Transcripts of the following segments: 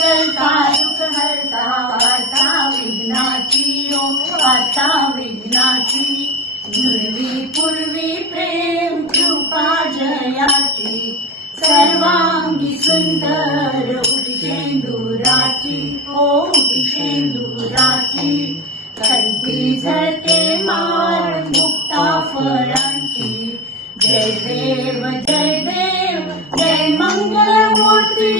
करता सुख हरता वार्ता विघ्नाची ओ वार्ता विघ्नाची नुरवी पूर्वी प्रेम कृपा जयाची सर्वांगी सुंदर उटी शेंदुराची ओ उटी शेंदुराची कंठी झळके माळ मुक्ता फळांची जय देव जय मंगलमूर्ती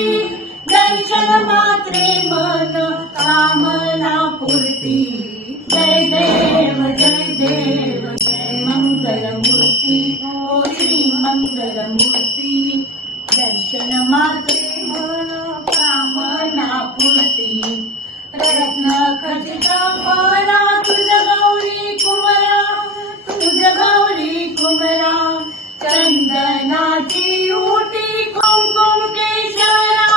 दर्शन मात्रे मन कामना पूर्ती जय देव जय मंगलमूर्ती ओ श्री मंगलमूर्ती दर्शन मात्रे मन कामना पूर्ती रत्न खचित फळा तुझ गौरी कुमरा चंदनाची उटी कुंकुम केशरा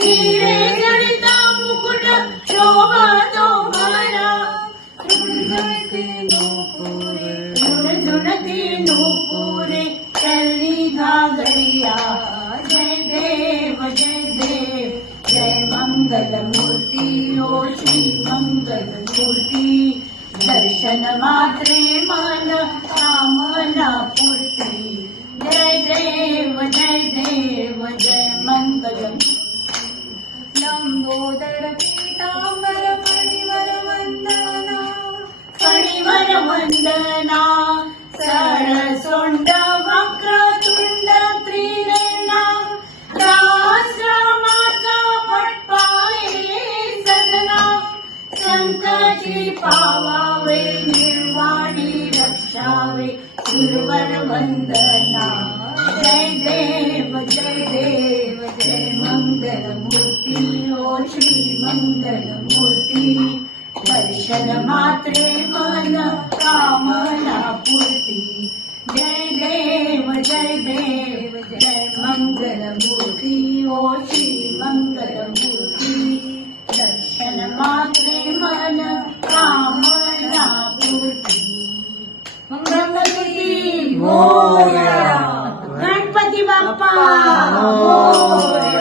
हिरे जडिता मुकुट शोभा तुम्हारा झुणझुणती नूपुरे चलनी घागरिया जय देव जय मंगलमूर्ती ओ श्री मंगलमूर्ती दर्शन मात्रे मन कामना पूर्ती जय देव जय मंगलमूर्ती लंबोदर पीतांबर फणीवर वंदना सरसोंड वक्रतुंड त्रिनेना रामाचा पटपाये सदना संकटी पावावे निर्वाणी रक्षावे गुरुवर वंदना जय देव जय मंगलमूर्ती ओ श्री मंगलमूर्ती दर्शन मात्रे मन कामना पूर्ती जय देव जय मंगलमूर्ती ओ श्री मंगलमूर्ती दर्शन मात्रे मन कामना पूर्ती मंगलमूर्ती मोरया गणपती बाप्पा मोरया।